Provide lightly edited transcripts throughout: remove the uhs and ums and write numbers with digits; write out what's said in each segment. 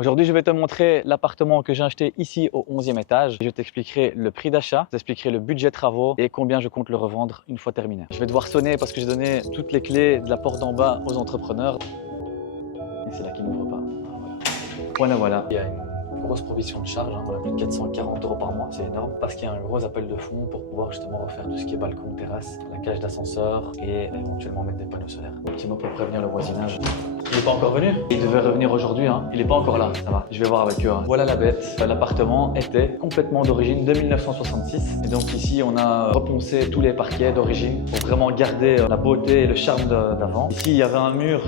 Aujourd'hui, je vais te montrer l'appartement que j'ai acheté ici au 11e étage. Je t'expliquerai le prix d'achat, je t'expliquerai le budget travaux et combien je compte le revendre une fois terminé. Je vais devoir sonner parce que j'ai donné toutes les clés de la porte d'en bas aux entrepreneurs. Et c'est là qu'ils n'ouvrent pas. Voilà. Il y a une grosse provision de charge, on a plus de 440 € par mois, c'est énorme, parce qu'il y a un gros appel de fonds pour pouvoir justement refaire tout ce qui est balcon, terrasse, la cage d'ascenseur et éventuellement mettre des panneaux solaires. Un petit mot pour prévenir le voisinage. Il n'est pas encore venu. Il devait revenir aujourd'hui, Il n'est pas encore là, ça va. Je vais voir avec eux. Voilà la bête. L'appartement était complètement d'origine de 1966. Et donc ici, on a reponcé tous les parquets d'origine pour vraiment garder la beauté et le charme d'avant. Ici, il y avait un mur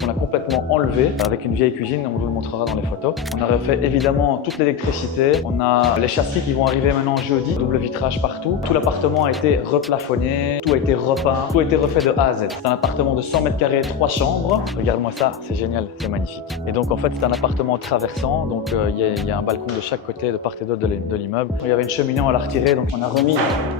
qu'on a complètement enlevé avec une vieille cuisine. On vous le montrera dans les photos. On a refait évidemment toute l'électricité. On a les châssis qui vont arriver maintenant jeudi. Double vitrage partout. Tout l'appartement a été replafonné. Tout a été repeint. Tout a été refait de A à Z. C'est un appartement de 100 mètres carrés, 3 chambres. Regarde-moi ça. C'est génial, c'est magnifique. Et donc en fait c'est un appartement traversant, donc il y a un balcon de chaque côté, de part et d'autre de l'immeuble. Il y avait une cheminée, on l'a retirée, donc on a remis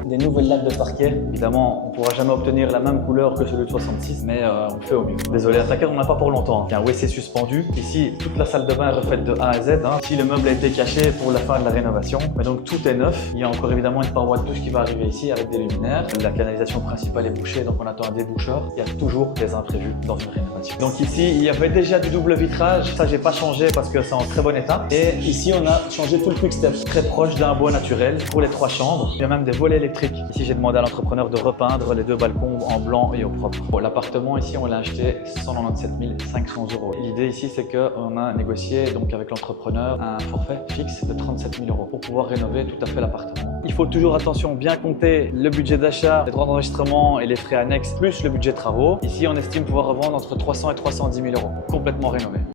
des nouvelles lattes de parquet. Évidemment, on ne pourra jamais obtenir la même couleur que celui de 66, mais on fait au mieux. Désolé, à Taquet, on n'a pas pour longtemps. Il y a un WC suspendu. Ici, toute la salle de bain est refaite de A à Z. Ici, le meuble a été caché pour la fin de la rénovation. Mais donc tout est neuf. Il y a encore évidemment une paroi de douche qui va arriver ici avec des luminaires. La canalisation principale est bouchée, donc on attend un déboucheur. Il y a toujours des imprévus dans une rénovation. Donc ici, il y avait déjà du double vitrage. Ça, j'ai pas changé parce que c'est en très bon état. Et ici, on a changé tout le quick step. Très proche d'un bois naturel pour les 3 chambres. Il y a même des volets électriques. Ici, j'ai demandé à l'entrepreneur de repeindre les 2 balcons en blanc et au propre. Bon, l'appartement ici, on l'a acheté 197 500 €. L'idée ici, c'est qu'on a négocié donc avec l'entrepreneur un forfait fixe de 37 000 € pour pouvoir rénover tout à fait l'appartement. Il faut toujours attention, bien compter le budget d'achat, les droits d'enregistrement et les frais annexes, plus le budget travaux. Ici, on estime pouvoir revendre entre 300 et 310 000 € complètement rénové.